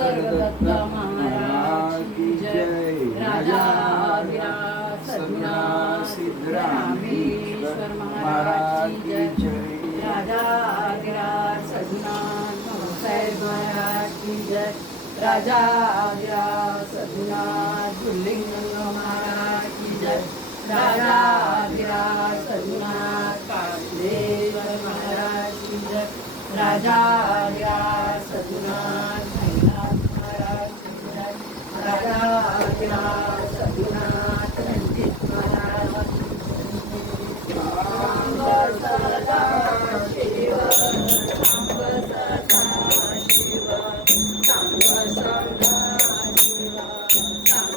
निसर्गदत्त महाराज की जय. राजाधिराज सद्गुणा सिद्धरामेश्वर महाराज की जय. राजाधिराज सद्गुणा साहेब महाराज की जय. राजाधिराज सद्गुणा लिंगम महाराज की जय. राजाधिराज सद्गुणा कालेश्वर महाराज की जय. राजाधिराज सद्गुणा महाराज की जय. राजाधिराज सद्गुणा रणजित महाराज की जय. सदा शिव सांब सदा शिव सांब सदा शिव सांब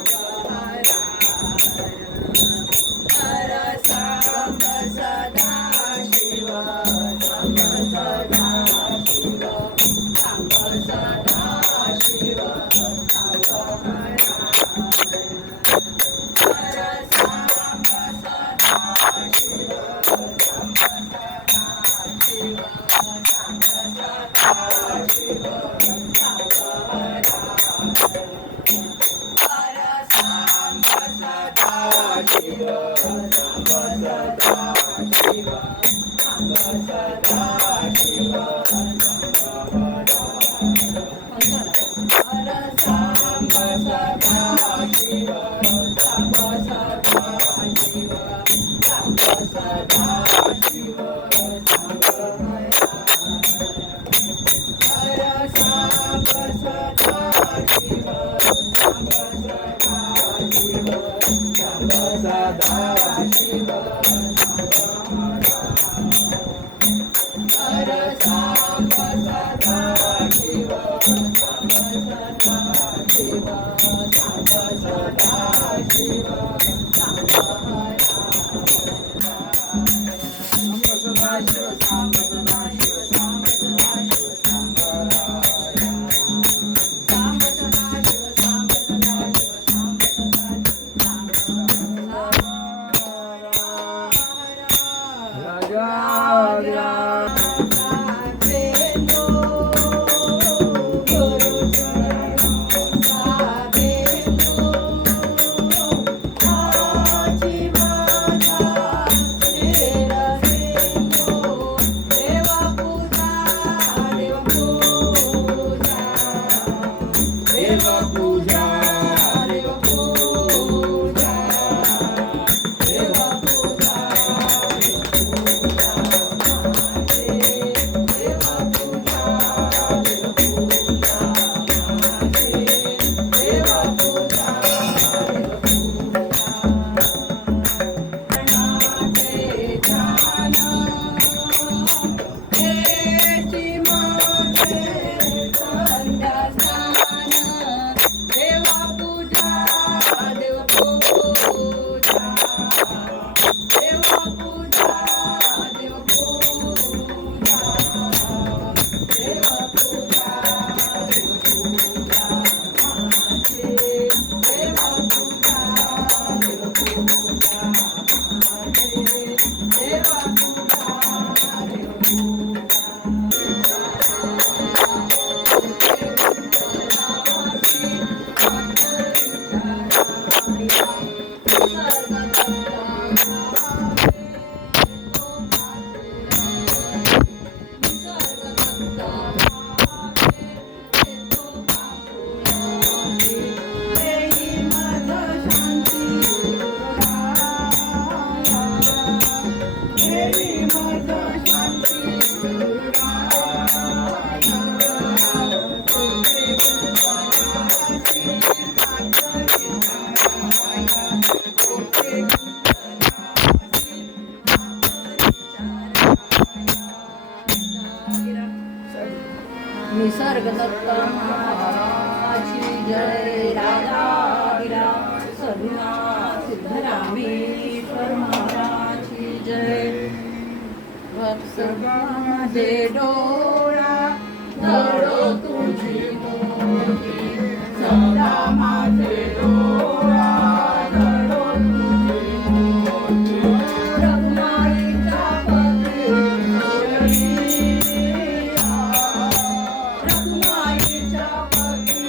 हर सांब सदा शिव सांब सदा शिव सांब सदा शिव सांब हर सांब सदा शिव सांब सदा शिव सांब सदा शिव सांब हर सांब सदा शिव सांब सदा शिव सांब सदा शिव हर सांब सदा शिव सांब सदा शिव सांब सदा शिव सांब हर सांब सदा शिव सांब सदा शिव सांब सदा शिव हर सांब सदा शिव सांब सदा शिव सांब सदा शिव सांब हर सांब सदा शिव सांब सदा शिव सांब सदा शिव सांब सांब सदा शिव सांब सदा शिव सांब सदा निसर्गदत्त महाराजाची जय. राजाधिराज सद्गुणा सिद्धरामेश्वर महाराजाची जय. वत्सगामध्ये डोळा धरो तुझी मोठी सदा माझे डोळा धरो तुझी मोठी. रखुमाईचा पती रखुमाईचा पती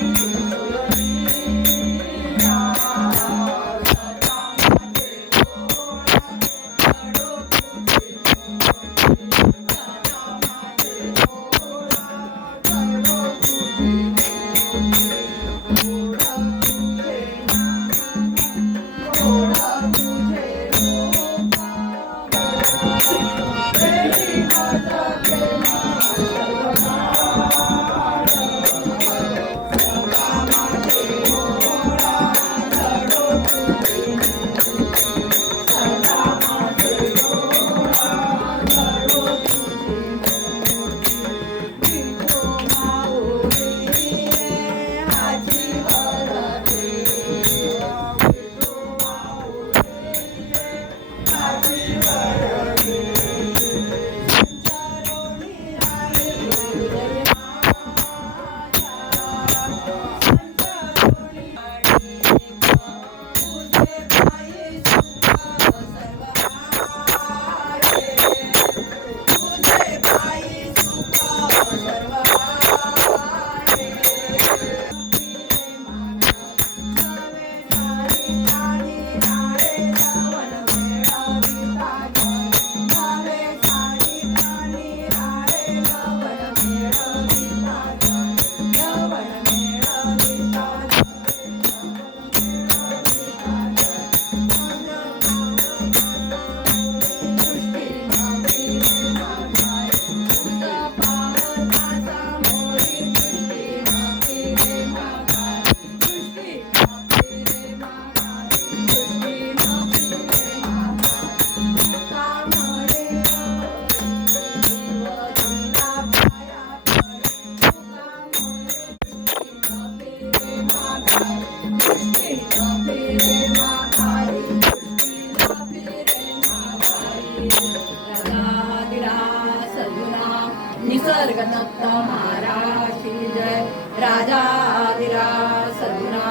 निसर्गदत्त महाराज की जय. राजाधिराज सद्गुणा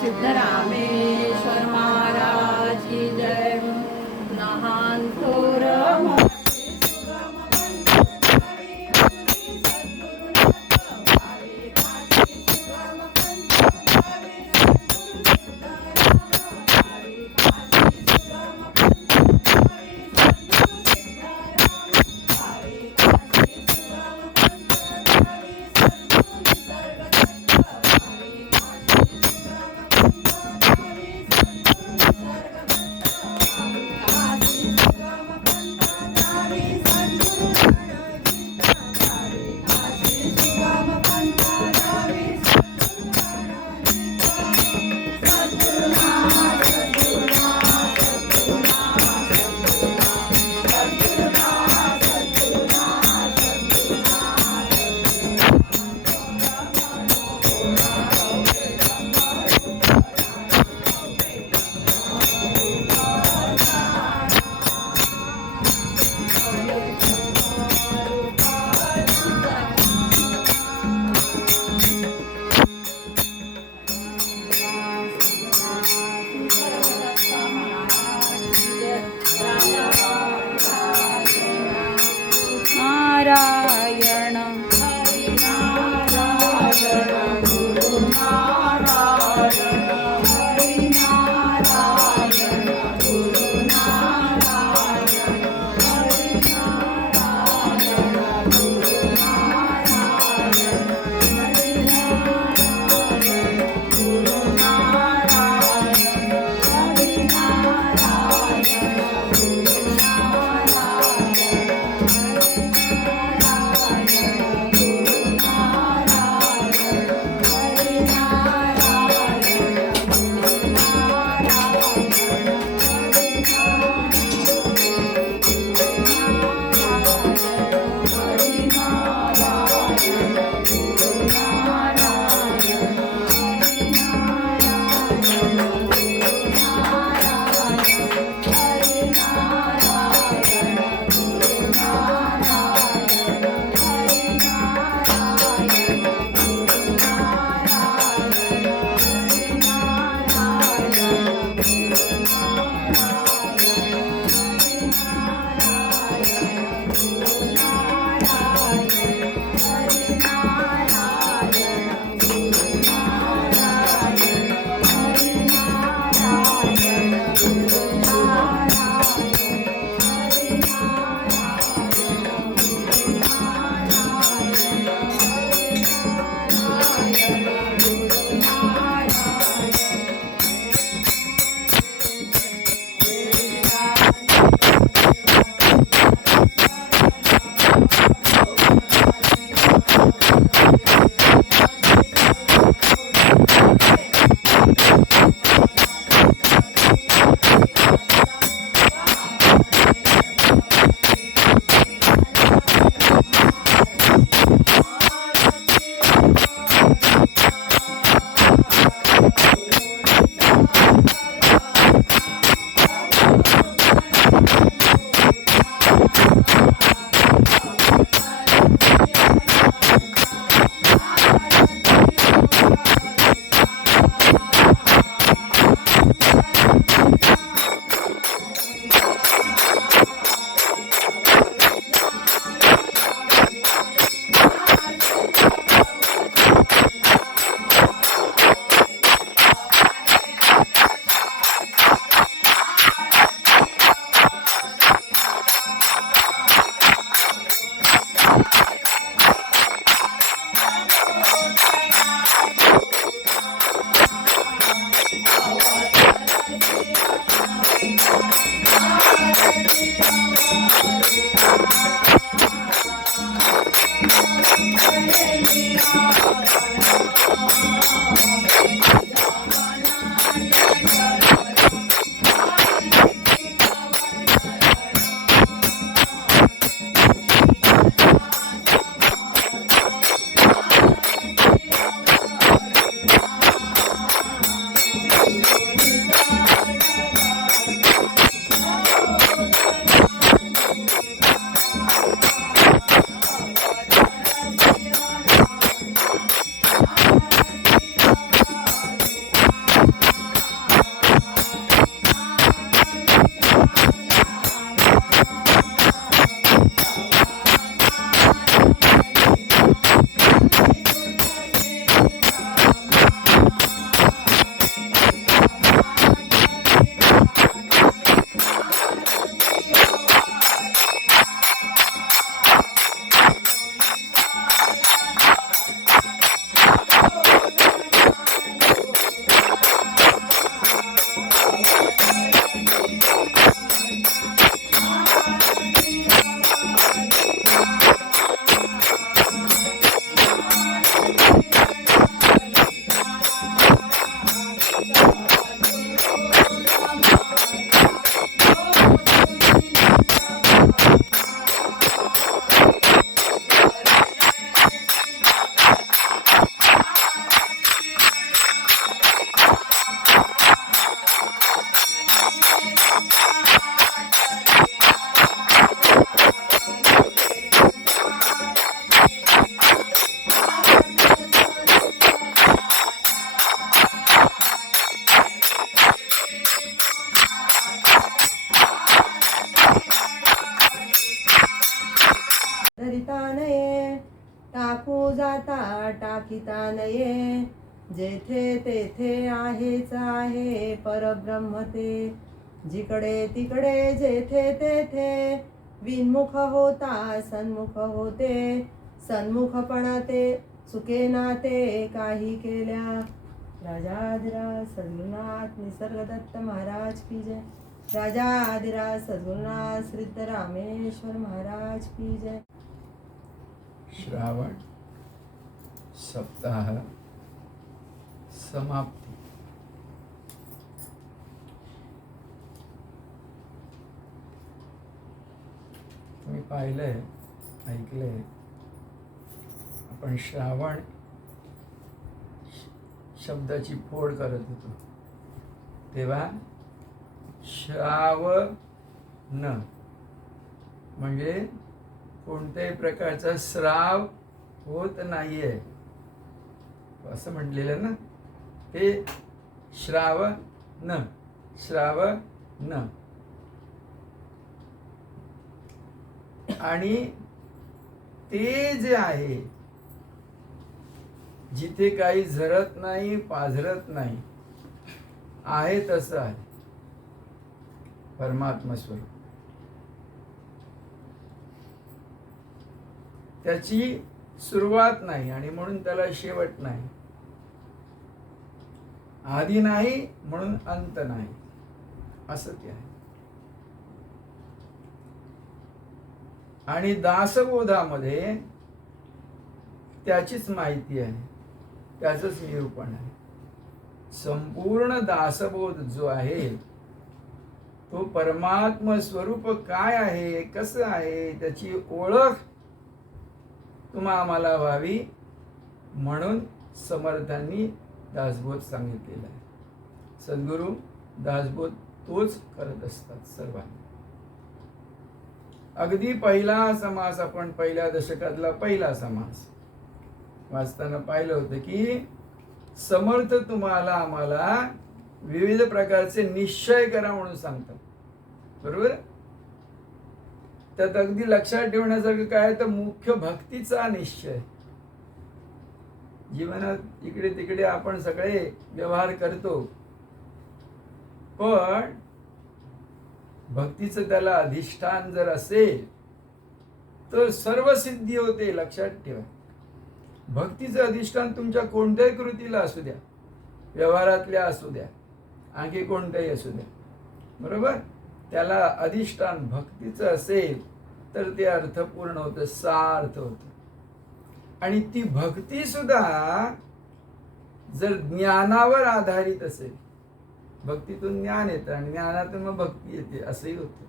सिद्धरामेश्वर महाराज की जय. लहान थोर नारायण हरि नारायण गुरु नारायण हरि नारायण गुरु नारायण हरि नारायण गुरु नारायण हरि नारायण गुरु नारायण हरि नारायण गुरु नारायण टाकिता नये. जेथे तेथे आहेच आहे परब्रह्म ते. जिकडे तिकडे जेथे तेथे विनमुख होता सन्मुख होते. सन्मुखपणा ते चुकेना ते काही केल्या. राजाधिराज सद्गुरुनाथ निसर्गदत्त महाराज की जय. राजाधिराज सद्गुरुनाथ सिद्धरामेश्वर महाराज की जय. श्रावण सप्ताह समाप्ती. तुम्ही पाहिलंय, ऐकलंय, आपण श्रावण शब्दाची फोड करत होतो तेव्हा श्रावण म्हणजे कोणत्याही प्रकारचा स्राव होत नाहीये असं म्हटलेलं ना. ते श्रावण श्रावण. आणि ते जे आहे जिथे काही झरत नाही पाझरत नाही आहे तसं आहे परमात्मा स्वरूप. त्याची सुरुवात नाही आणि म्हणून त्याला शेवट नाही. आधी नाही म्हणून अंत नाही असं ते आहे. आणि दासबोधामध्ये त्याचीच माहिती आहे, त्याचंच निरूपण आहे. संपूर्ण दासबोध जो आहे तो परमात्म स्वरूप काय आहे, कसं आहे, त्याची ओळख तुम्हा आम्हाला व्हावी म्हणून समर्थांनी दासबोध सांगितलेला आहे. सद्गुरू दासबोध तोच करत असतात सर्वांना. अगदी पहिला समास, आपण पहिल्या दशकातला पहिला समास वाचताना पाहिलं होतं की समर्थ तुम्हाला आम्हाला विविध प्रकारचे निश्चय करा म्हणून सांगतात. बरोबर. त्यात अगदी लक्षात ठेवण्यासारखं काय तर मुख्य भक्तीचा निश्चय. जीवनात इकडे तिकडे आपण सगळे व्यवहार करतो पण भक्तीचं त्याला अधिष्ठान जर असेल तर सर्व सिद्धी होते. लक्षात ठेवा. भक्तीचं अधिष्ठान तुमच्या कोणत्याही कृतीला असू द्या, व्यवहारातल्या असू द्या, आणखी कोणत्याही असू द्या, बरोबर, त्याला अधिष्ठान भक्तीचं असेल तर ते अर्थपूर्ण होतं, सार्थ होतं. आणि ती भक्ती सुद्धा जर ज्ञानावर आधारित असेल, भक्तीतून ज्ञान येतं आणि ज्ञानातून मग भक्ती येते, असंही होतं.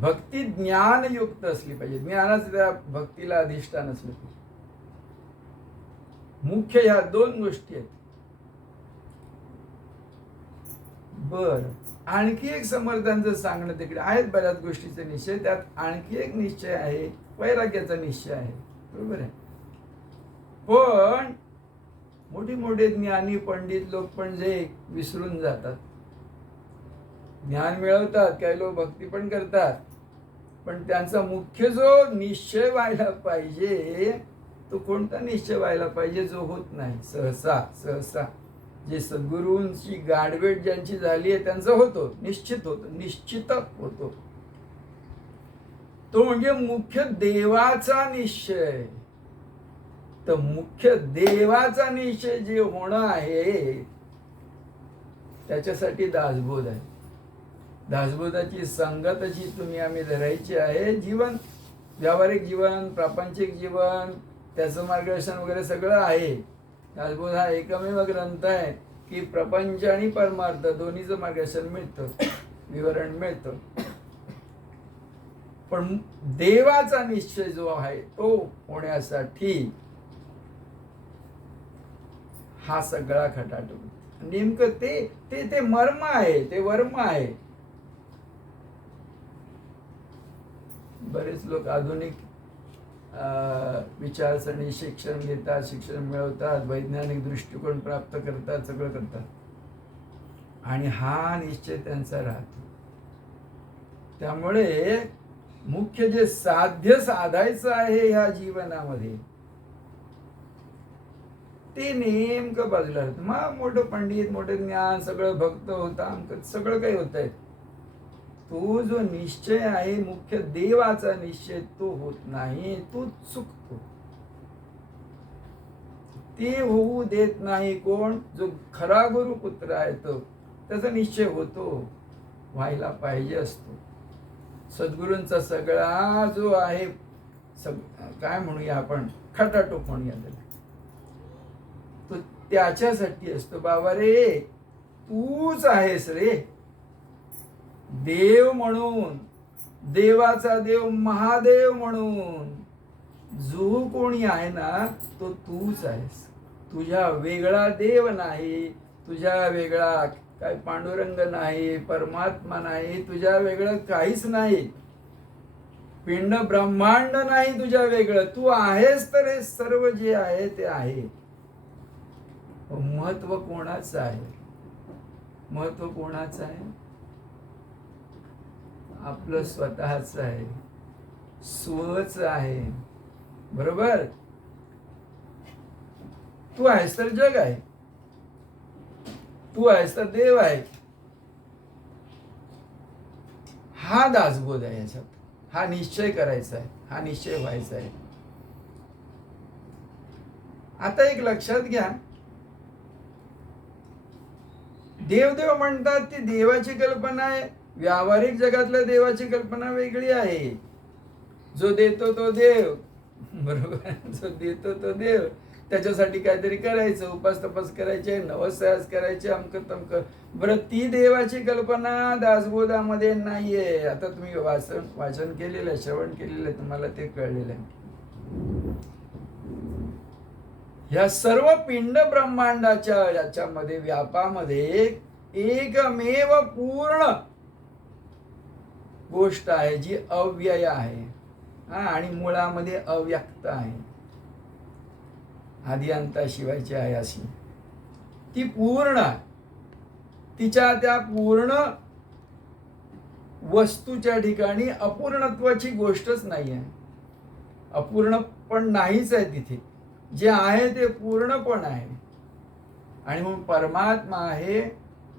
भक्ती ज्ञानयुक्त असली पाहिजे, ज्ञानाचं त्या भक्तीला अधिष्ठान असलं पाहिजे. मुख्य ह्या दोन गोष्टी आहेत. बर, आणखी एक समर्थांचं सांगणं तिकडे आहेत बऱ्याच गोष्टीचे निश्चय. त्यात आणखी एक निश्चय आहे, वैराग्याचा निश्चय आहे. बरोबर आहे. पण मोठी मोठे ज्ञानी पंडित लोक पण जे विसरून जातात, ज्ञान मिळवतात, काही लोक भक्ती पण करतात, पण त्यांचा मुख्य जो निश्चय व्हायला पाहिजे तो कोणता निश्चय व्हायला पाहिजे, जो होत नाही. सहसा जे सद्गुरूंची गाडवेट ज्यांची झाली आहे त्यांचा होतो, निश्चित होतो. तो म्हणजे मुख्य देवाचा निश्चय. तर मुख्य देवाचा निश्चय जे होणं आहे त्याच्यासाठी दासबोध आहे. दासबोधाची संगत जी तुम्ही आम्ही धरायची आहे. जीवन, व्यावहारिक जीवन, प्रापंचिक जीवन, त्याचं मार्गदर्शन वगैरे सगळं आहे. दासबोध हा एकमेव ग्रंथ आहे की प्रपंच आणि परमार्थ दोन्हीचं मार्गदर्शन मिळतं, विवरण मिळतं. पण देवाचा निश्चय जो आहे तो होण्यासाठी हा सगळा खटाटोप. नेमकं ते मर्म आहे, ते वर्म आहे. बरेच लोक आधुनिक विचारसरणी शिक्षण घेतात, शिक्षण मिळवतात, वैज्ञानिक दृष्टिकोन प्राप्त करतात, सगळं करतात आणि हा निश्चय त्यांचा राहतो. त्यामुळे मुख्य जे साध्य साधायचं आहे ह्या जीवनामध्ये ते नेमकं बाजूला राहतं. मग मोठं पंडित, मोठं ज्ञान, सगळं भक्त होता, आमचं सगळं काही होत आहे. तो जो निश्चय आहे, मुख्य देवाचा निश्चय, तो होत नाही, तो चुकतो. ते होऊ देत नाही कोण? जो खरा गुरुपुत्र आहे तो. त्याचा निश्चय होतो, व्हायला पाहिजे असतो. सद्गुरूंचा सगळा जो आहे, काय म्हणूया आपण, खटाटोप म्हणूया त्याला, तो त्याच्यासाठी असतो. बाबा रे, तूच आहेस रे देव म्हणून, देवाचा देव महादेव म्हणून जो कोणी आहे ना, तो तूच आहेस. तुझ्या वेगळा देव नाही, तुझ्या वेगळा काय पांडुरंग नाही, परमात्मा नाही, तुझ्या वेगळं काहीच नाही. पिंड ब्रह्मांड नाही तुझ्या वेगळं. तू आहेस तर हे सर्व जे आहे ते आहे. महत्व कोणाचं आहे? महत्व कोणाचं आहे? आपलं स्वतःच आहे, स्वच आहे. बरोबर? तू आहेस तर जग आहे, तू आहेस तर देव आहे. हा दासबोध आहे. याच्यात हा निश्चय करायचा आहे, हा निश्चय व्हायचा आहे. आता एक लक्षात घ्या, देवदेव म्हणतात ती देवाची कल्पना आहे. व्यावहारिक जगातल्या देवाची कल्पना वेगळी आहे. जो देतो तो देव, बरोबर, जो देतो तो देव. त्याच्यासाठी काहीतरी करायचं, उपास तपास करायचे, नवसास करायचे, अमक तमक. बरं, ती देवाची कल्पना दासबोधामध्ये नाहीये. आता तुम्ही वाचन केलेलं आहे, श्रवण केलेलं आहे, तुम्हाला ते कळलेलं आहे. ह्या सर्व पिंड ब्रह्मांडाच्या याच्यामध्ये, व्यापामध्ये एकमेव पूर्ण गोष्ट आहे जी अव्यय आहे, आणि मुळामध्ये अव्यक्त आहे. आदि अंताशिवायची आहे अशी ती पूर्ण. तिच्या त्या पूर्ण वस्तूच्या ठिकाणी अपूर्णत्वाची गोष्टच नाही आहे. अपूर्ण पण नाहीच आहे तिथे. जे आहे ते पूर्ण पण आहे. आणि म्हणून परमात्मा आहे,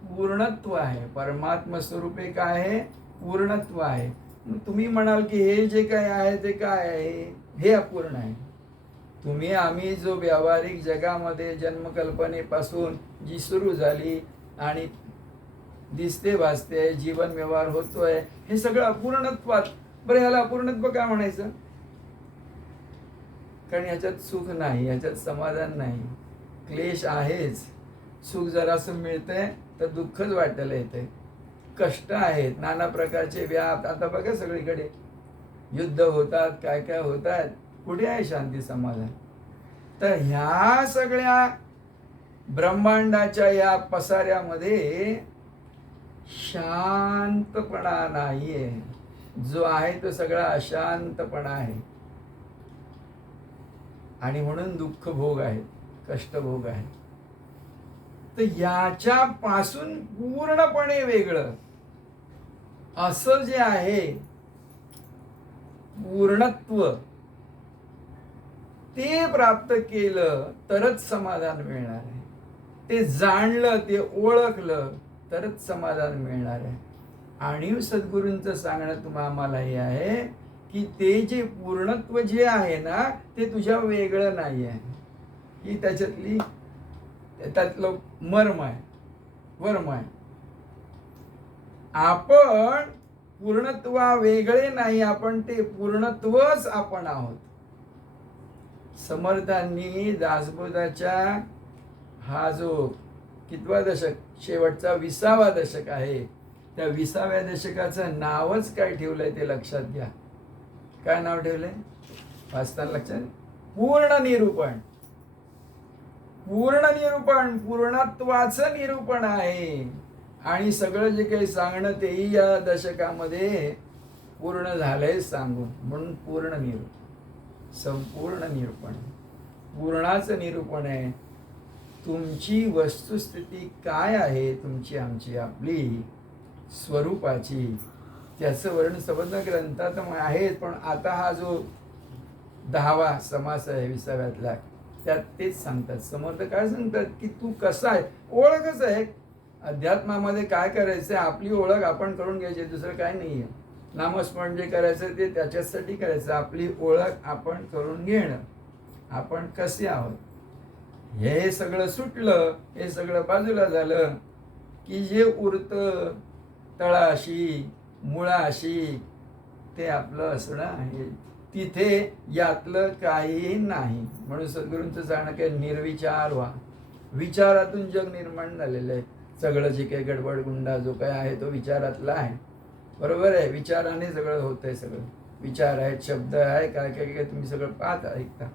पूर्णत्व आहे. परमात्मा स्वरूपे काय आहे? पूर्णत्व आहे. तुम्ही म्हणाल की हे जे काय आहे ते काय आहे? हे अपूर्ण आहे. तुम्ही आम्ही जो व्यावहारिक जगामध्ये जन्मकल्पनेपासून जी सुरू झाली आणि दिसते भासते जीवन व्यवहार होतोय, हे सगळं अपूर्णत्वात. बरं, ह्याला अपूर्णत्व काय म्हणायचं? कारण ह्याच्यात सुख नाही, ह्याच्यात समाधान नाही, क्लेश आहेच. सुख जरासं मिळतंय तर दुःखच वाटायला येतंय, कष्ट आहेत, नाना प्रकारचे व्याप. आता बघा सगळीकडे युद्ध होतात, काय काय होतात, कुठे आहे शांती समाधान? तर ह्या सगळ्या ब्रह्मांडाच्या या पसाऱ्यामध्ये शांतपणा नाहीये. जो आहे तो सगळा अशांतपणा आहे. आणि म्हणून दुःख भोग आहेत, कष्ट भोग आहेत. तर याच्यापासून पूर्णपणे वेगळं असं जे आहे पूर्णत्व, ते प्राप्त केलं तरच समाधान मिळणार आहे. ते जाणलं, ते ओळखलं तरच समाधान मिळणार आहे. आणि सद्गुरूंचं सांगणं आम्हाला हे आहे की ते जे पूर्णत्व जे आहे ना, ते तुझ्या वेगळं नाही आहे. ही त्यातलं मर्म आहे, वर्म आहे. आपण पूर्णत्वा वेगळे नाही, आपण ते पूर्णत्वच आपण आहोत. समर्थांनी दासबोधाच्या हा जो कितवा दशक, शेवटचा 20वा दशक आहे, त्या 20व्या दशकाचं नावच काय ठेवलंय ते लक्षात घ्या. काय नाव ठेवलंय? वाचताना लक्षात, पूर्ण निरूपण. पूर्ण निरूपण, पूर्णत्वाचं निरूपण आहे. आणि सगळं जे काही सांगणं तेही या दशकामध्ये पूर्ण झालंय सांगून, म्हणून पूर्ण निरूपण, संपूर्ण निरूपण, पूर्णाचं निरूपण आहे. तुमची वस्तुस्थिती काय आहे, तुमची आमची आपली स्वरूपाची, त्याचं वर्णन संबंध ग्रंथात आहेच. पण आता हा जो 10वा समास आहे 20व्यातला, त्यात तेच सांगतात. समर्थ काय सांगतात की तू कसा आहे, ओळखच आहे. अध्यात्मामध्ये काय करायचं आहे, आपली ओळख आपण करून घ्यायची, दुसरं काय नाही आहे. नामस्मरण जे करायचं ते त्याच्यासाठी करायचं, आपली ओळख आपण करून घेणं, आपण कसे आहोत. हे सगळं सुटलं, हे सगळं बाजूला झालं की जे उरतं तळाशी मुळाशी ते आपलं असणं आहे. तिथे यातलं काही नाही. म्हणून सद्गुरूंचं सांगणं काय, निर्विचार व्हा. विचारातून जग निर्माण झालेलं आहे. सगळं जे काही गडबड गुंडा जो काय आहे तो विचारातला आहे. बरोबर आहे, विचाराने सगळं होत आहे. सगळं विचार आहेत, शब्द आहे, काय काय काय तुम्ही सगळं पाहत ऐकता.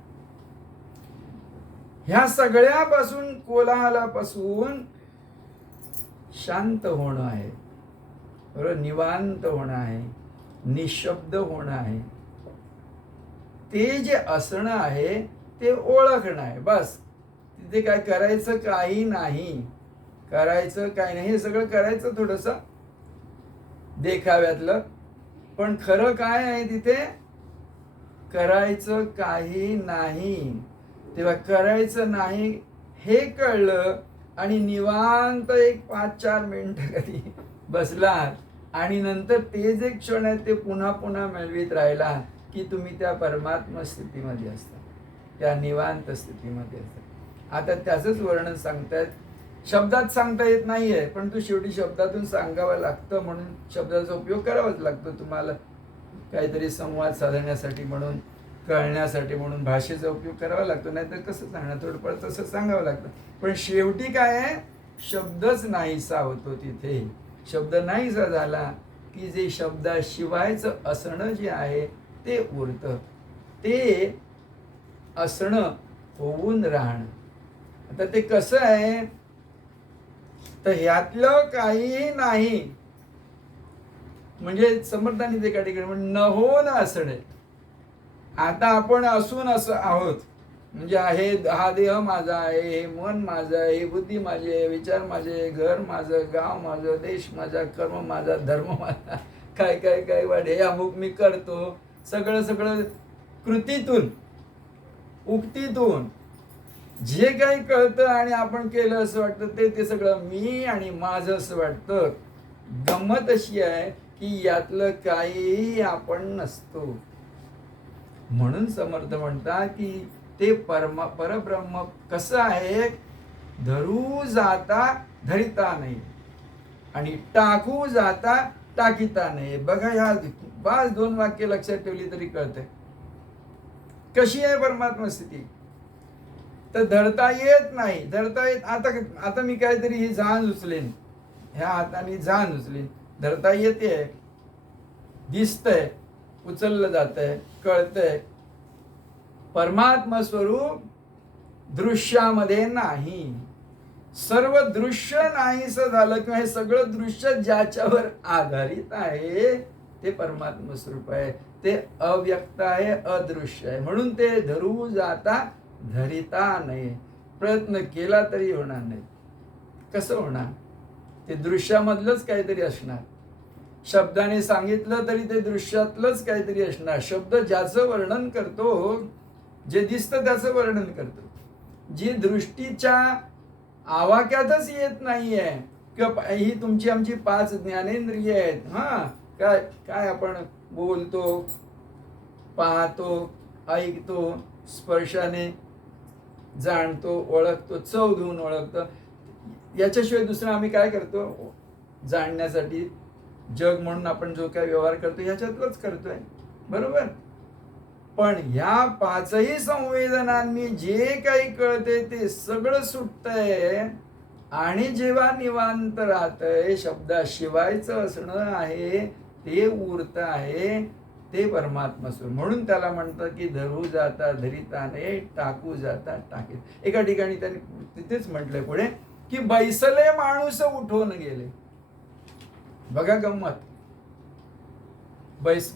ह्या सगळ्यापासून कोलाहलापासून शांत होणं आहे, बरोबर, निवांत होणं आहे, निशब्द होणं आहे. ते जे असणं आहे ते ओळखणं आहे. बस तिथे काय करायचं काही नाही, करायचं काही नाही. हे सगळं करायचं थोडंसं देखाव्यातलं, पण खरं काय आहे तिथे, करायचं काही नाही. तेव्हा करायचं नाही हे कळलं आणि निवांत एक 5-4 मिनिटं कधी बसलात आणि नंतर ते जे क्षण आहेत ते पुन्हा पुन्हा मिळवीत राहिला की तुम्ही त्या परमात्मा स्थितीमध्ये असता, त्या निवांत स्थितीमध्ये असता. आता त्याचंच वर्णन सांगतायत. शब्दात सांगता येत नाहीये, पण तू शेवटी शब्दातून सांगावं लागतं, म्हणून शब्दाचा उपयोग करावाच लागतो तुम्हाला. काहीतरी संवाद साधण्यासाठी म्हणून, कळण्यासाठी म्हणून भाषेचा उपयोग करावा लागतो. नाहीतर कसं सांगणार, थोडंफार तसं सांगावं लागतं. पण शेवटी काय आहे, शब्दच नाहीसा होतो. तिथे शब्द नाहीसा झाला की जे शब्दाशिवायचं असणं जे आहे ते उरतं. ते असणं होऊन राहणं. आता ते कसं आहे, तर ह्यातलं काहीही नाही. म्हणजे समर्थांनी ते ठिकाणी म्हणजे न होणं असणे. आता आपण असून असं आहोत, म्हणजे हा देह माझा आहे, हे मन माझं आहे, ही बुद्धी माझी आहे, विचार माझे, घर माझं, गाव माझं, देश माझा, कर्म माझा, धर्म माझा, काय काय काय वाढ, हे अमुक मी करतो. सगळं सगळं कृतीतून, उक्तीतून जे काही कळतं आणि आपण केलं असं वाटतं ते सगळं मी आणि माझं असं वाटतं. गंमत अशी आहे की यातलं काहीही आपण नसतो. म्हणून समर्थ म्हणतात की ते परब्रह्म कसं आहे, धरू जाता धरिता नाही आणि टाकू जाता टाकीता नाही. बघा, ह्या बास 2 वाक्य लक्षात ठेवली तरी कळते कशी आहे परमात्मा स्थिती. तर धरता येत नाही, धरता येत. आता मी काहीतरी ही झांज उचलेन, ह्या हाताने झांज उचलेन, धरता येते, दिसतंय, उचललं जातंय, कळतंय. परमात्मा स्वरूप दृश्यामध्ये नाही. सर्व दृश्य नाहीसं झालं किंवा हे सगळं दृश्य ज्याच्यावर आधारित आहे ते परमात्मा स्वरूप आहे. ते अव्यक्त आहे, अदृश्य आहे. म्हणून ते धरू जाता धरिता नाही. प्रयत्न केला तरी होणार नाही. कसं होणार, ते दृश्यामधलंच काहीतरी असणार. शब्दाने सांगितलं तरी ते दृश्यातलंच काहीतरी असणार. शब्द ज्याचं वर्णन करतो, जे दिसतं त्याचं वर्णन करतो. जी दृष्टीच्या आवाक्यातच येत नाहीये किंवा ही तुमची आमची 5 ज्ञानेंद्रिय आहेत. काय काय आपण बोलतो, पाहतो, ऐकतो, स्पर्शाने जाणतो, ओळखतो, चव घेऊन ओळखतो. याच्याशिवाय दुसरं आम्ही काय करतो, जाणण्यासाठी जग म्हणून आपण जो काही व्यवहार करतो ह्याच्यातलंच करतोय, बरोबर. पण ह्या 5ही संवेदनांनी जे काही कळते ते सगळं सुटतंय आणि जेव्हा निवांत राहतंय, शब्दाशिवायचं असणं आहे ते उरत आहे, ते परमात्मा स्वरूप. म्हणून त्याला म्हणतात की धरू जाता धरिता नाही, टाकू जाता टाकीत. एका ठिकाणी त्यांनी तिथेच म्हटलंय पुढे की बैसले माणूस उठून गेले. बघा गंमत,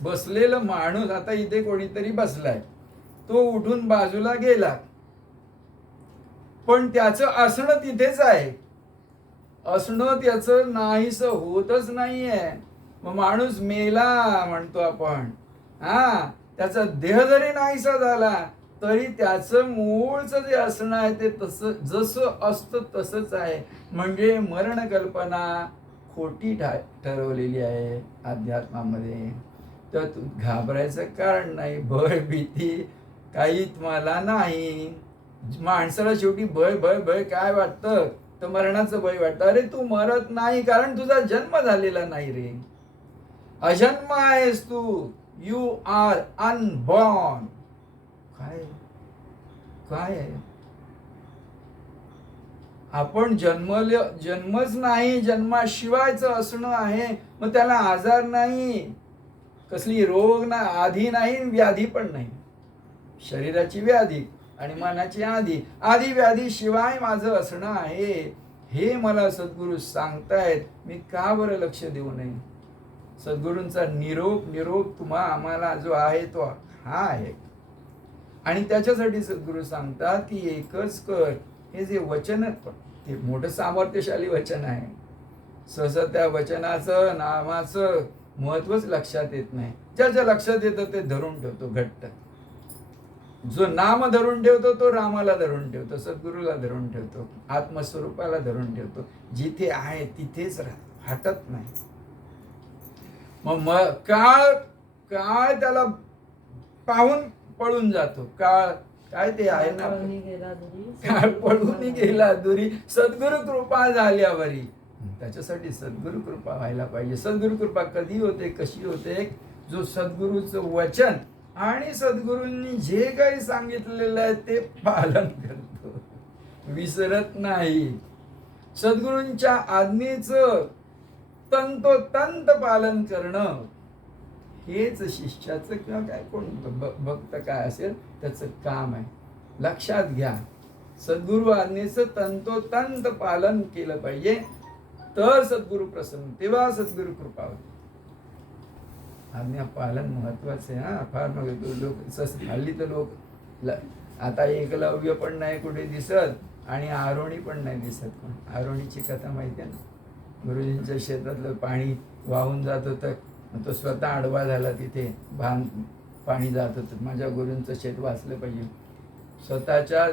बसलेलं माणूस, आता इथे कोणीतरी बसलाय, तो उठून बाजूला गेला, पण त्याचं असणं तिथेच आहे. असणं त्याचं नाहीसं होतच नाहीये. मग माणूस मेला म्हणतो आपण, त्याचा देह जरी नाहीसा झाला तरी त्याचं मूळचं जे असणं आहे ते तसं जसं असतं तसंच आहे. म्हणजे मरण कल्पना खोटी ठरवलेली आहे अध्यात्मामध्ये. तर तू घाबरायचं कारण नाही, भय भीती काही तुम्हाला नाही. माणसाला शेवटी भय भय भय काय वाटतं, तर मरणाचं भय वाटतं. अरे तू मरत नाही कारण तुझा जन्म झालेला नाही रे, अजन्म आहेस तू. You R unborn. काय काय आहे? आपण जन्मच नाही, जन्माशिवायचं असणं आहे. मग त्याला आजार नाही, कसली रोग ना, आधी नाही, व्याधी पण नाही. शरीराची व्याधी आणि मनाची आधी व्याधी शिवाय माझं असणं आहे, हे मला सद्गुरू सांगतायत. मी का बरं लक्ष देऊ नये? सद्गुरूंचा निरोप आम्हाला जो आहे तो हा आहे. आणि त्याच्यासाठी सद्गुरू सांगतात की एकच कर. हे जे वचन ते मोठं सामर्थ्यशाली वचन आहे. सहसा त्या वचनाचं नामाचं महत्वच लक्षात येत नाही. ज्याच्या लक्षात येतं ते धरून ठेवतो घट्ट. जो नाम धरून ठेवतो तो रामाला धरून ठेवतो, सद्गुरूला धरून ठेवतो, आत्मस्वरूपाला धरून ठेवतो. जिथे आहे तिथेच राहतो, हटत नाही. मग काळ त्याला पाहून पळून जातो. काळ काय ते आहे ना, काळ पळून गेला दुरी, सद्गुरु कृपा झाल्यावरी. त्याच्यासाठी सद्गुरु कृपा व्हायला पाहिजे. सद्गुरु कृपा कधी होते, कशी होते? जो सद्गुरूचं वचन आणि सद्गुरूंनी जे काही सांगितलेलं आहे ते पालन करतो, विसरत नाही. सद्गुरूंच्या आज्ञेचं तंतोतंत पालन करणं हेच शिष्याचं किंवा काय कोण भक्त काय असेल त्याचं काम आहे. लक्षात घ्या, सद्गुरू आज्ञेचं तंतोतंत पालन केलं पाहिजे, तर सद्गुरू प्रसन्न, तेव्हा सद्गुरू कृपा होते. आज्ञा पालन महत्वाचं आहे. फार मग लोक हल्ली तर लोक आता एकलव्य पण नाही कुठे दिसत आणि आरोणी पण नाही दिसत. आरोणीची कथा माहिती आहे ना? गुरुजींच्या शेतातलं पाणी वाहून जात होतं, तो स्वतः आडवा झाला, तिथे पाणी जात होतं. माझ्या गुरूंचं शेत वाचलं पाहिजे. स्वतःच्या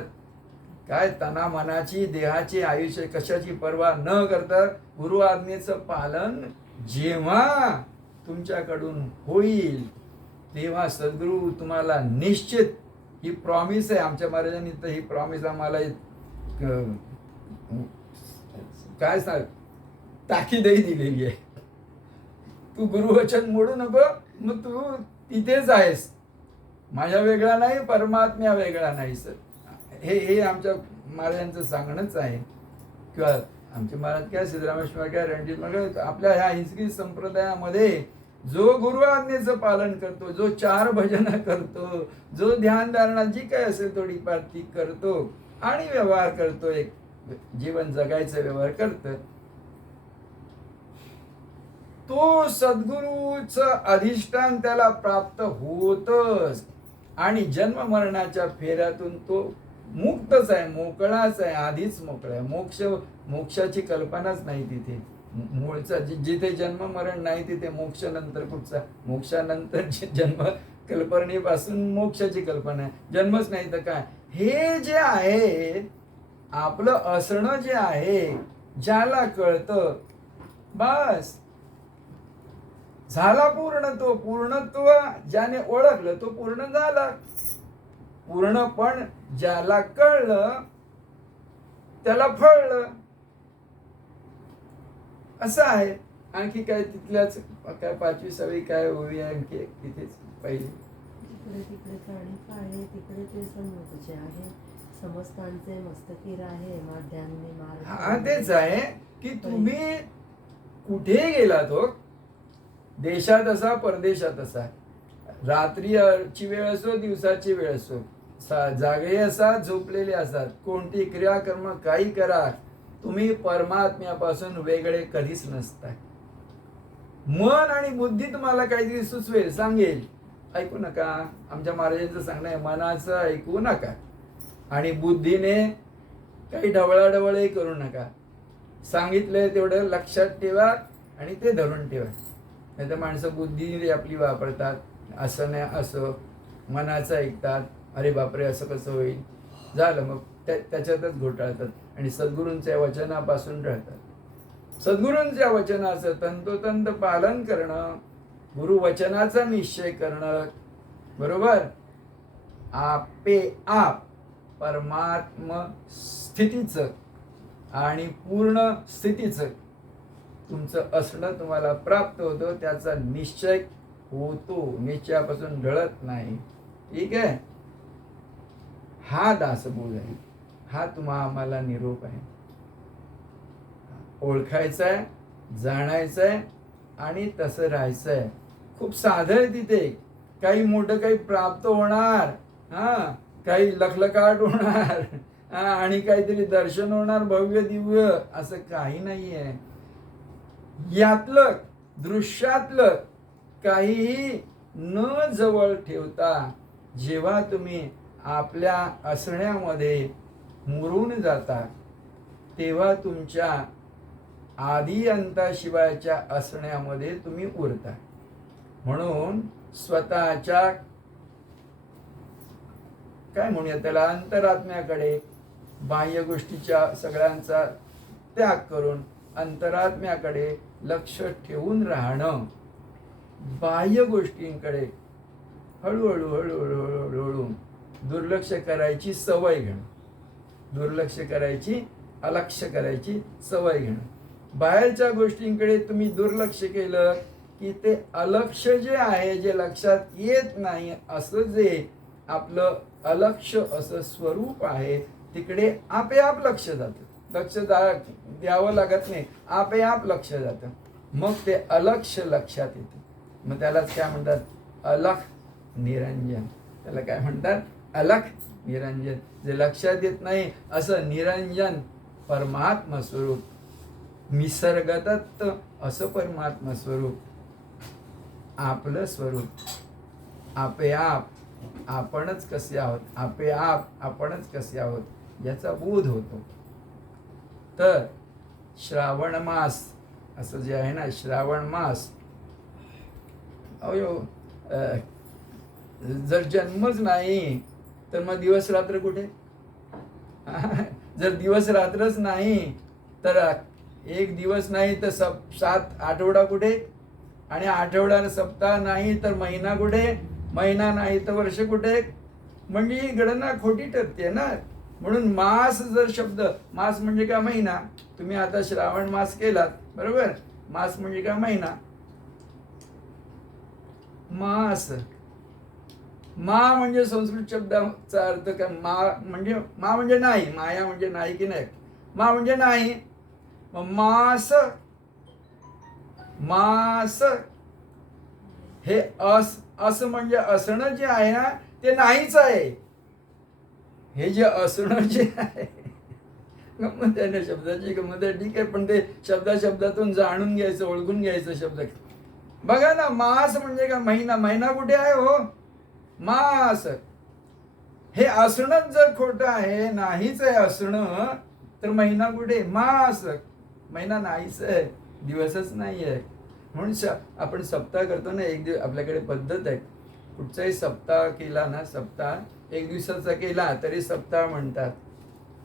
काय तना मनाची देहाची आयुष्य कशाची पर्वा न करता गुरु आज्ञेचं पालन जेव्हा तुमच्याकडून होईल तेव्हा सद्गुरू तुम्हाला निश्चित, ही प्रॉमिस आहे आमच्या महाराजांनी, तर ही प्रॉमिस आम्हाला काय सांग ताकीदही दिलेली आहे. तू गुरुवचन मोडू नको, मग तू तिथेच आहेस. माझ्या वेगळा नाही, परमात्म्या वेगळा नाही. सर हे आमच्या महाराजांचं सांगणंच आहे. किंवा आमचे महाराज काय सिद्धरामेश्वर काय रणजित महाराज, आपल्या ह्या हिंसकी संप्रदायामध्ये जो गुरु आज्ञेचं पालन करतो, जो 4 भजन करतो, जो ध्यान धारणा जी काय असेल थोडीफार ती करतो आणि व्यवहार करतो, एक जीवन जगायचं व्यवहार करतो, तो सद्गुरूचं अधिष्ठान त्याला प्राप्त होतच. आणि जन्म मरणाच्या फेऱ्यातून तो मुक्तच आहे, मोकळाच आहे, आधीच मोकळा आहे. मोक्षाची कल्पनाच नाही तिथे. मूळचा जिथे जन्म मरण नाही तिथे मोक्ष नंतर कुठचा? मोक्षानंतर जन्म कल्पनेपासून मोक्षाची कल्पना आहे. जन्मच नाही तर काय? हे जे आहे आपलं असणं जे आहे, ज्याला कळतं बस झाला पूर्ण. तो पूर्णत्व ज्याने ओळखलं तो पूर्ण झाला. पूर्णपण ज्याला कळलं त्याला फळलं, असं आहे. आणखी काय तिथल्याच काय 5वी 6वी काय ओवी आणखी तिथेच पाहिजे. तिकडे प्राणी पाळे, तिकडे ते समोरचे आहे, समस्तांचे मस्तकी राहे, माध्यान्नी मार्ग. हा तेच आहे की तुम्ही कुठे गेलात हो, देशात असा परदेशात असा, रात्रीची वेळ असो दिवसाची वेळ असो, जागे असा झोपलेले असतात, कोणती क्रियाकर्म काही करा, तुम्ही परमात्म्यापासून वेगळे कधीच नसताय. मन आणि बुद्धी तुम्हाला काहीतरी सुचवेल, सांगेल, ऐकू नका. आमच्या महाराजांचं सांगणं आहे, मनाचं ऐकू नका आणि बुद्धीने काही ढवळाढवळही करू नका. सांगितलंय तेवढं लक्षात ठेवा आणि ते धरून ठेवा. नाही तर माणसं बुद्धी आपली वापरतात, असं नाही असं, मनाचं ऐकतात, अरे बापरे, असं कसं होईल, झालं मग त्याच्यातच घोटाळतात आणि सद्गुरूंच्या वचनापासून राहतात. सद्गुरूंच्या वचनाचं तंतोतंत पालन करणं, गुरुवचनाचा निश्चय करणं, बरोबर, आपे आप परमात्म स्थितीचं आणि पूर्ण स्थितीचं तुमचं असणं तुम्हाला प्राप्त होतं. त्याचा निश्चय होतो, निश्चयापासून ढळत नाही. ठीक आहे. हा दासबोध आहे, हा आम्हाला निरोप आहे. ओळखायचा आहे, जाणायचं आहे आणि तसं राहायचं आहे. खूप साधं आहे तिथे. काही मोठं काही प्राप्त होणार, काही लखलखाट होणार, आणि काहीतरी दर्शन होणार भव्य दिव्य, असं काही नाहीये. यातलं दृश्यातलं काहीही न जवळ ठेवता जेव्हा तुम्ही आपल्या असण्यामध्ये मुरून जाता, तेव्हा तुमच्या आदी अंताशिवायच्या असण्यामध्ये तुम्ही उरता. म्हणून स्वतःच्या काय म्हणूया त्याला अंतरात्म्याकडे, बाह्य गोष्टीच्या सगळ्यांचा त्याग करून अंतरात्म्याकडे लक्ष ठेवून राहणं. बाह्य गोष्टींकडे हळूहळू हळूहळू हळूहळू दुर्लक्ष करायची सवय घेणं, दुर्लक्ष करायची, अलक्ष्य करायची सवय घेणं. बाहेरच्या गोष्टींकडे तुम्ही दुर्लक्ष केलं की ते अलक्ष्य जे आहे, जे लक्षात येत नाही असं जे आपलं अलक्ष्य असं स्वरूप आहे, तिकडे आपोआप लक्ष जातं. लक्ष द्यावं लागत नाही, आपोआप लक्ष जातं. मग ते अलक्ष्य लक्षात येतं. मग त्यालाच काय म्हणतात, अलख निरंजन. त्याला काय म्हणतात, अलख निरंजन. जे लक्षात येत नाही असं निरंजन परमात्मा स्वरूप, निसर्गदत्त असं परमात्मा स्वरूप, आपलं स्वरूप आपोआप आपणच कसे आहोत, आपोआप आपणच कसे आहोत याचा बोध होतो. तर श्रावण मास असं जे आहे ना, श्रावण मास, अयो जर जन्मच नाही तर मग दिवस रात्र कुठे? जर दिवस रात्रच नाही तर एक दिवस नाही तर 7 आठवडा कुठे? आणि आठवडा सप्ताह नाही तर महिना कुठे? महिना नाही तर वर्ष कुठे? म्हणजे ही गणना खोटी ठरते ना. म्हणून मास जर शब्द, मास म्हणजे काय? महिना. तुम्ही आता श्रावण मास केलात, बरोबर? मास म्हणजे काय? महिना. मास, मा म्हणजे संस्कृत शब्दाचा अर्थ काय? मा म्हणजे नाही, माया म्हणजे नाही की नाही? मा म्हणजे नाही. मास, मास हे असं म्हणजे असणं जे आहे ना ते नाहीच आहे. हे जे असणं जे आहे, गंमत आहे ना शब्दाची, गंमत आहे, ठीक आहे. पण ते शब्दातून जाणून घ्यायचं, ओळखून घ्यायचं शब्द. बघा ना, मास म्हणजे का? महिना. महिना कुठे आहे हो? मास. हे असणं जर खोटं आहे, नाहीच आहे असणं, तर महिना कुठे? मास. महिना नाहीच आहे, दिवसच नाही आहे. म्हणून आपण सप्ताह करतो ना, एक दिवस आपल्याकडे पद्धत आहे. कुठचाही सप्ताह केला ना, सप्ताह 1 दिवसाचा केला तरी सप्ताह म्हणतात,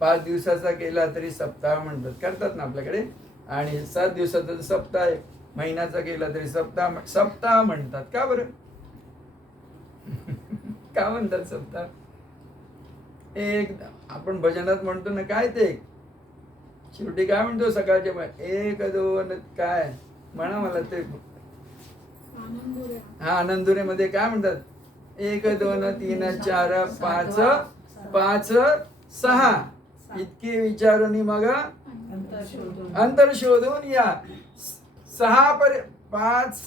5 दिवसाचा केला तरी सप्ताह म्हणतात, करतात ना आपल्याकडे. आणि 7 दिवसाचा सप्ताह आहे, महिन्याचा केला तरी सप्ताह म्हणतात. का बरं? का म्हणतात सप्ताह? एक आपण भजनात म्हणतो ना, काय ते शेवटी काय म्हणतो सकाळच्या, 1 2 काय म्हणा मला ते, हा आनंदुरे मध्ये काय म्हणतात? 1 2 3 4 5 5 6 इतके विचारून मग अंतर शोधून या. 5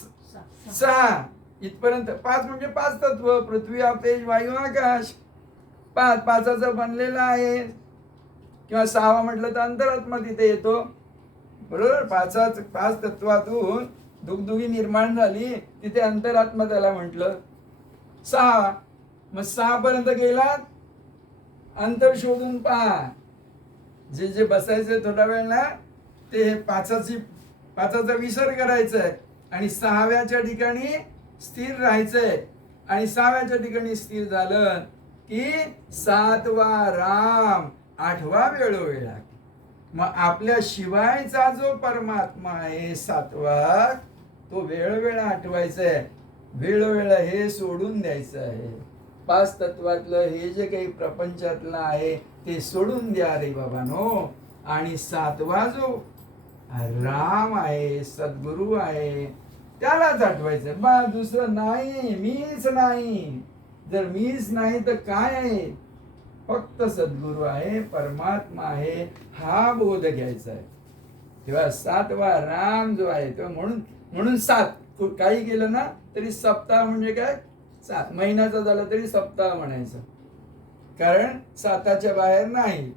6 इथपर्यंत. 5 म्हणजे 5 तत्व, पृथ्वी तेज वायू आकाश. 5चं बनलेलं आहे. किंवा 6 म्हटलं तर अंतरात्मा तिथे येतो, बरोबर? 5 तत्वातून दुगदुगी निर्माण झाली, तिथे अंतरात्मा त्याला म्हटलं. 6 मग 6 पर्यंत गेलात, अंतर शोधून पहा. जे बसायचे थोडा वेळ ना, ते 5चा विसर करायचा आहे आणि 6व्याच्या ठिकाणी स्थिर राहायचंय. आणि 6व्याच्या ठिकाणी स्थिर झालं की 7वा राम 8वा वेळोवेळा. मग आपल्या शिवायचा जो परमात्मा आहे 7वा, तो वेळोवेळा आठवायचा आहे. वेळोवेळा हे सोडून द्यायचं आहे. 5 तत्वातलं हे जे काही प्रपंचातलं आहे ते सोडून द्या रे बाबांनो. आणि 7वा जो राम आहे, सद्गुरु आहे, त्यालाच आठवायचं. बा दुसरं नाही, मीच नाही. जर मीच नाही तर काय आहे? फक्त सद्गुरु आहे, परमात्मा आहे, हा बोध घ्यायचा आहे. तेव्हा 7वा राम जो आहे तो म्हणून 7 काही केलं ना तरी सप्ताह म्हणजे काय? 7 महिन्याचा झाला तरी सप्ताह म्हणायचं. कारण 7च्या बाहेर नाही.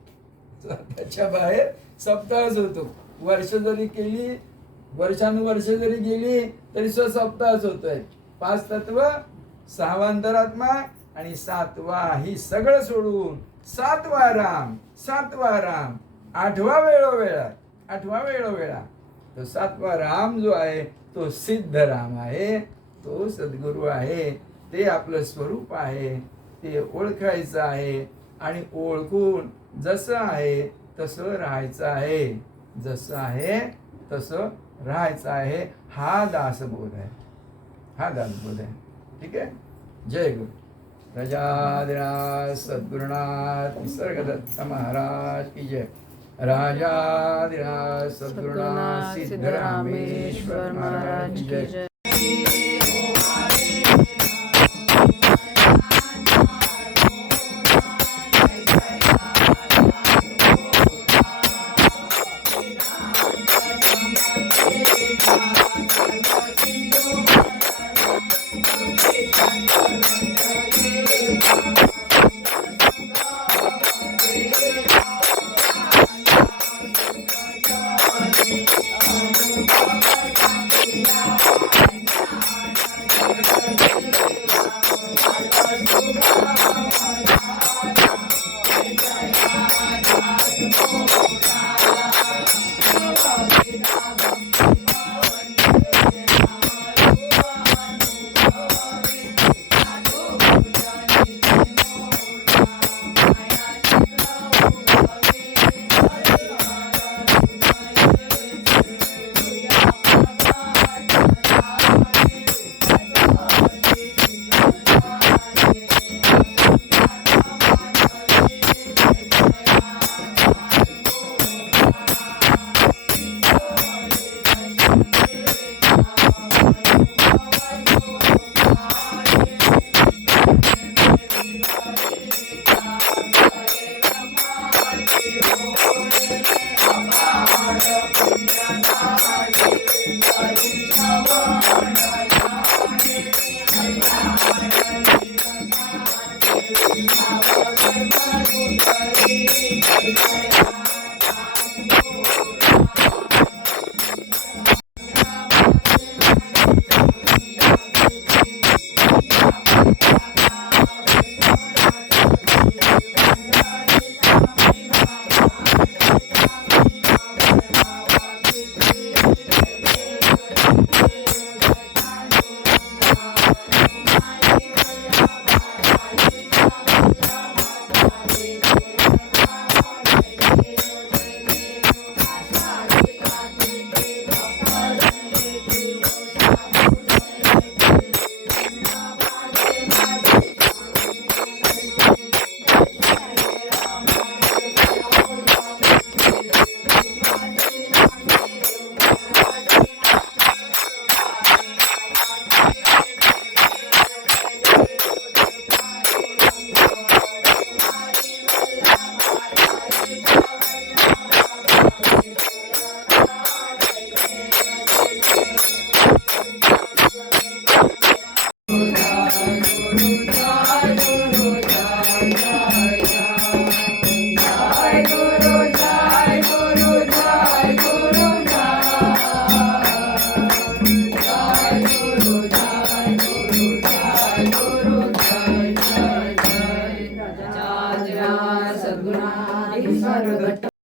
7च्या बाहेर सप्ताहच होतो. वर्ष जरी केली, वर्षानुवर्ष जरी गेली तरी सप्ताहच होतोय. 5 तत्व, 6वा अंतरात्मा आणि 7वा ही सगळं सोडून 7वा राम, 7वा राम, 8वा वेळोवेळा, 8वा वेळोवेळा. तो 7वा राम जो आहे तो सिद्ध राम आहे, तो सद्गुरु आहे. ते आपलं स्वरूप आहे, ते ओळखायचं आहे. आणि ओळखून जसं आहे तसं राहायचं आहे. जसं आहे तसं राहायचं आहे. हा दासबोध आहे, हा दासबोध आहे. ठीक आहे. जय गुरु. राजाधिराज सद्गुरुनाथ निसर्गदत्त महाराज की जय. राजाधिराज सद्गुरुनाथ सिद्धरामेश्वर महाराज की जय. Oh